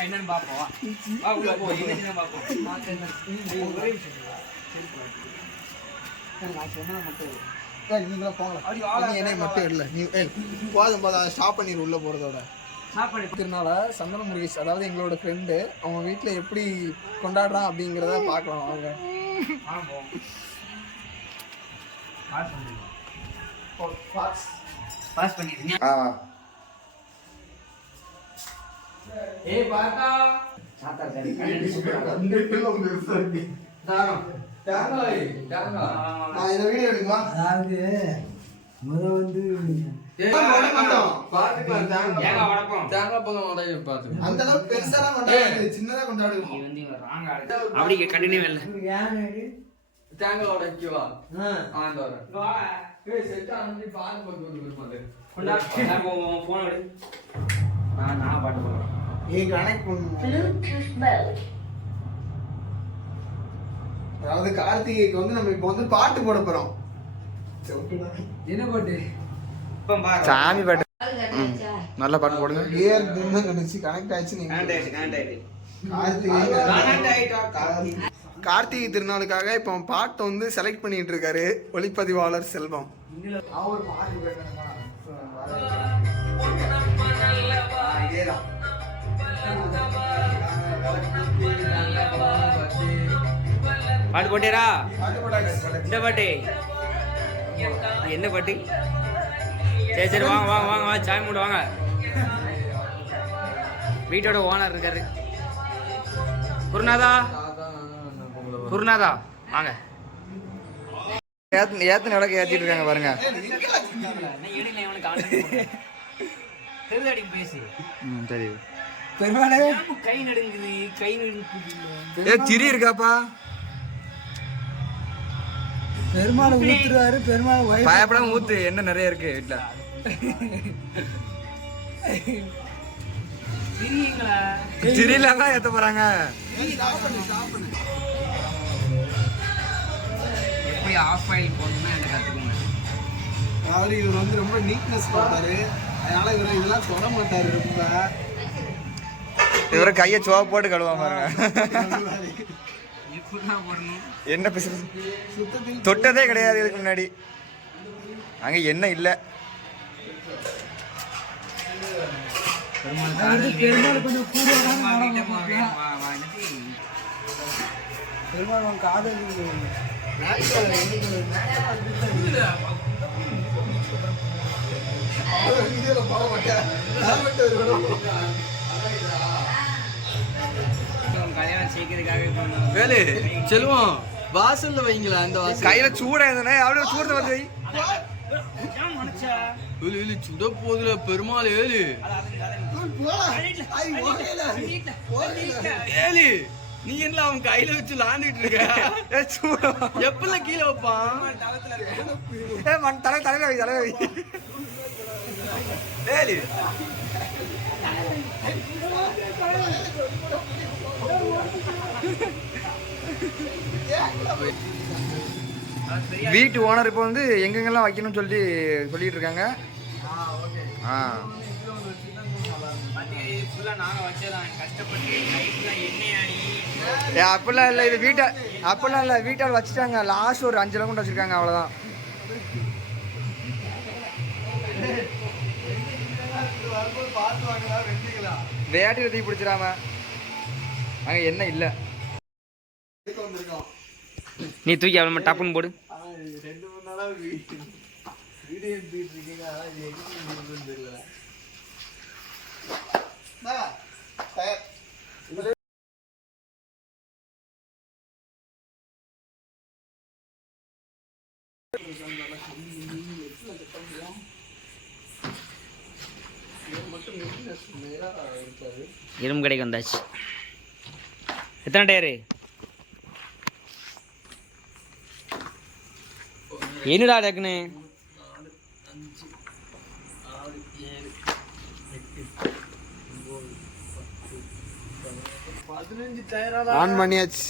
என்னன்னு பாப்போம் நீ என்னை மட்டும் இல்லை நீ போதும் போதும் ஸ்டாப் பண்ணிடு உள்ள போறதோட சாப்பாடு திருநாள சந்தன முருகேஷ் அதாவது எங்களோட ஃப்ரெண்டு அவங்க வீட்டில் எப்படி கொண்டாடுறான் அப்படிங்கிறத பார்க்கலாம் அவங்க ஆமாம் பாஸ் பண்ணிடுங்க. ஏய் பாத்தா. சாத்தா சரி நான் இந்த வீடியோ எடுக்குமா அதாவது முத வந்து ஏங்க வடப்போம்? அந்த அளவுக்கு பெருசாலாம் கொண்டாடுறது சின்னதா கொண்டாடுவோம். இது வந்து இவன் wrong ஆ. இருக்கு. அப்படி கண்டினியூ இல்ல ஏன் இது? ஆ. கொண்டா கொண்டா போவோம் போன் எடு. நான் நான் பாட்டு போடுறேன். ஏ கனெக்ட் பண்ணுவோம் அதாவது கார்த்திகைக்கு வந்து நம்ம இப்போ வந்து பாட்டு போட போறோம். என்ன பாட்டு? சாமி நல்ல பாட்டு போடுங்க. ஏர் நினைச்சு கனெக்ட் ஆயிடுச்சு நீங்க கான்டாக்ட் கார்த்திகை. கான்டாக்ட் ஆயிட்டா கார்த்திக். கார்த்திகை திருநாளுக்காக இப்போ பாட்டை வந்து செலக்ட் பண்ணிட்டு இருக்காரு. ஒளிப்பதிவாளர் செல்வம். பாட்டு பாட்டு போட்டேரா இந்த பாட்டு. என்ன பாட்டு? சரி சரி வாங்க வாங்க வாங்க வாங்க சாமி மூட வாங்க. வீட்டோட ஓனர் இருக்காரு. குருநாதா? குருநாதா வாங்க. ஏத்து ஏத்து நடக்க ஏத்திட்டு இருக்காங்க பாருங்க. சரி பெருமாளே கை நடுங்குது கை நடுங்குது. ஏ சிரி இருக்காப்பா. பெருமாளை ஊத்துருவாரு பெருமாள் ஒய்ஃப் பயப்படாம ஊத்து என்ன நிறைய இருக்கு வீட்டுல சிரிங்களா சிரியில தான் ஏத்த போறாங்க. ஆஃப் ஆயில் போடணும்னா எனக்கு கற்றுக்கோங்க அதாவது இவர் வந்து ரொம்ப நீட்னஸ் பார்த்தாரு அதனால இவர் இதெல்லாம் தொட மாட்டாரு ரொம்ப இவர கைய சோவ போட்டு கழுவா பாருங்க என்ன பிசு சுத்தத்தில் தொட்டதே கிடையாது இதுக்கு முன்னாடி அங்க என்ன இல்ல பெருமாள் காதல் வேலு செல்வம் வாசல்ல வைங்களா அந்த வாசல் கையில சூட இருந்தனே அப்படியே சூடத்தை வந்து வை? ஏலு ஏலு சுட போதுல பெருமாள் ஏலு போலாம். நீ என்ன அவன் கையில வச்சு விளாண்டுட்டு இருக்க? சூட. எப்பெல்லாம் கீழே வைப்பான் மண் தலை தலையில வை தலையில வை. ஏலி வீட்டு ஓனர் இப்போ வந்து எங்கெங்கெல்லாம் வைக்கணும்னு சொல்லிட்டு சொல்லிட்டு இருக்காங்க. ஆ. அப்படிலாம் இல்லை. இது வீட்டை அப்படிலாம் இல்லை. வீட்டால் வச்சுட்டாங்க. லாஸ்ட் ஒரு அஞ்சு அளவு கொண்டு வச்சிருக்காங்க. அவ்வளோதான் வேட்டியில் தீ பிடிச்சிடாம. அங்கே என்ன இல்லை. நீ தூக்கி அவளை டப்புன்னு போடு. வீடியோ எடுத்துட்டு இரும்பு கடைக்கு வந்தாச்சு. எத்தனை டயரு என்னடா டக்குன்னு? ஆன் பண்ணியாச்சு.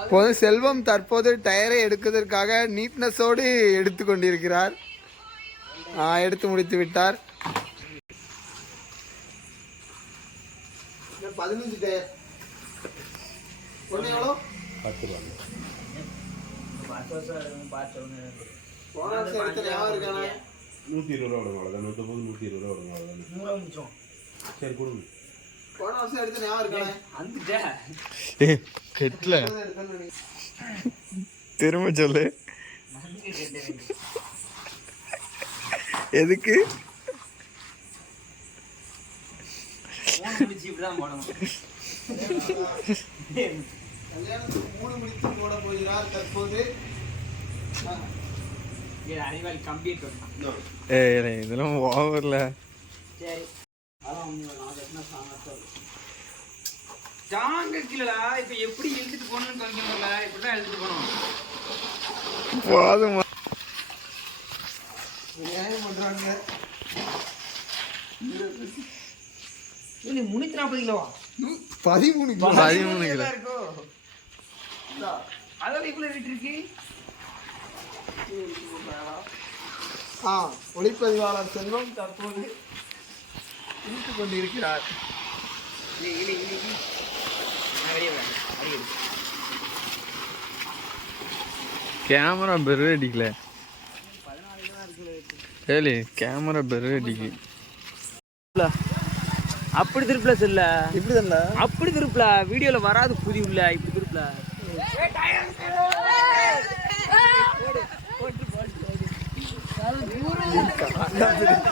இப்போது செல்வம் தற்போது டயரை எடுப்பதற்காக நீட்னஸோடு எடுத்து கொண்டிருக்கிறார். ஆ, எடுத்து முடித்து விட்டார். பதினஞ்சு டயர் எவ்வளோ? நூற்றி இருபது ரூபா விடுங்க அவ்வளோதான் நூற்றம்பது நூற்றி இருபது ரூபா விடுங்க அவ்வளோதான் சரி கொடுங்க. போன வருஷம் எடுத்த ஞாபகம் இருக்கானே கெட்ல எடுத்தேன்னு நினைக்கிறேன். திரும்ப சொல்லு. எதுக்கு? கல்யாணத்துக்கு மூணு முடித்து போட போகிறார் தற்போது. ஏய் இதெல்லாம் ஓவர்ல. தாங்க கீழடா இப்ப எப்படி இழுத்துட்டு போகணும்னு துவைக்கணும்ல இப்படிதான் இழுத்துட்டு போகணும். போதும் நியாயம் பண்றாங்க. முன்னூத்தி நாற்பது கிலோவா? பதிமூணு கிலோ. பதிமூணு கிலோ. இருக்கு? ஆ ஒளிப்பதிவாளர் செல்வம் தற்போது இழுத்து எடு. கேமரா பெரு அடிக்கல. ஏலி கேமரா பெரு அடிக்கு. அப்படி திருப்பல சொல்ல இப்படி தானே அப்படி திருப்பல? வீடியோல வராது புதி உள்ள. இப்படி திருப்பல? இல்ல இல்ல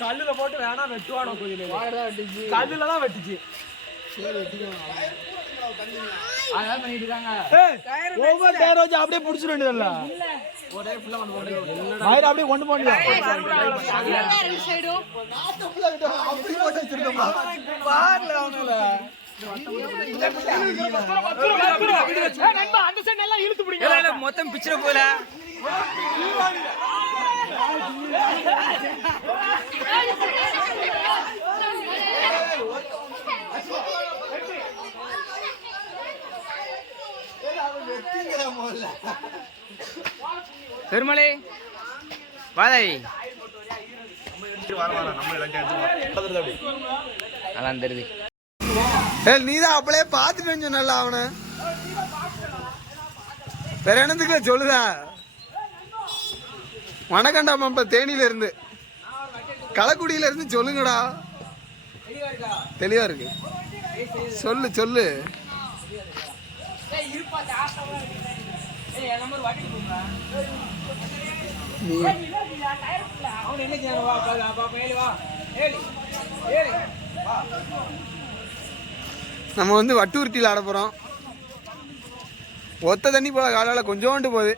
கல்லுல போட்டு வேணா வெட்டுவானோ கோயில கல்லுல தான் வெட்டுச்சு இருக்காங்க ஒவ்வொரு டயர் வச்சு அப்படியே புடிச்சிட வேண்டியதில்ல மயிர் அப்படியே கொண்டு போனியா அப்படி போட்டு வச்சிருக்கோம் மொத்தம் பிச்சிட போல பெருமலை வாதாவி அதான் தெரியுது. நீ நீதான் அப்படியே பார்த்துட்டு சொன்னல அவனை வேற என்னத்துக்குள்ள சொல்லுதா வணக்கம்டா மாப்பா தேனியில இருந்து களக்குடியில இருந்து சொல்லுங்கடா தெளிவா இருக்கு சொல்லு சொல்லு நீ நம்ம வந்து வட்டுருட்டியில் ஆட போகிறோம் ஒத்த தண்ணி போல காலால கொஞ்சோண்டு போகுது.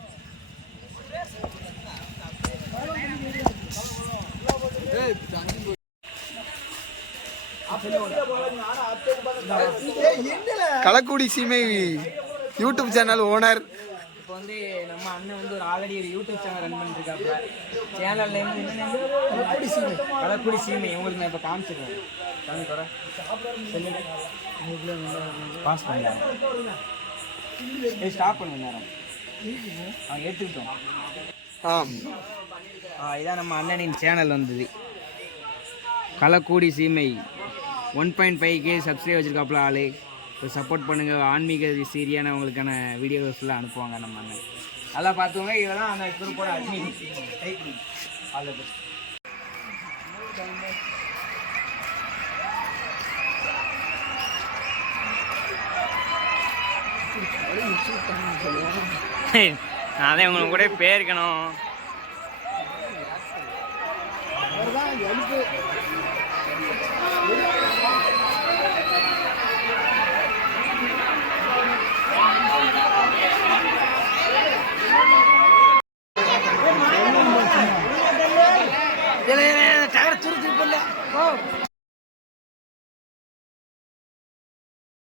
களக்குடி சீமை யூடியூப் சேனல் ஓனர். இப்போ வந்து நம்ம அண்ணன் வந்து ஒரு ஆல்ரெடி ஒரு யூடியூப் சேனல் ரன் பண்ணிட்டு இருக்காப்ல சேனல்ல இருந்து என்ன கலக்குடி சீமை. கலக்குடி சீமை. உங்களுக்கு நான் இப்போ காமிச்சிருக்கேன் பாஸ் பண்ணலாம் ஸ்டாப் பண்ணுங்க நேரம். ஆ ஏற்றுக்கிட்டோம் ஆம். ஆ இதான் நம்ம அண்ணனின் சேனல் வந்தது. களக்கூடி சீமை. One point five K subscribe வச்சிருக்காப்புல ஆளு. இப்போ சப்போர்ட் பண்ணுங்க. ஆன்மீக சீரியான உங்களுக்கான வீடியோஸ்லாம் அனுப்புவாங்க நம்ம அண்ணன். நல்லா பார்த்துக்கோங்க. இதெல்லாம் அந்த குரூப்போட அட்மின் ஆல் த பெஸ்ட் அதே உங்களுக்கு கூட பேருக்கணும்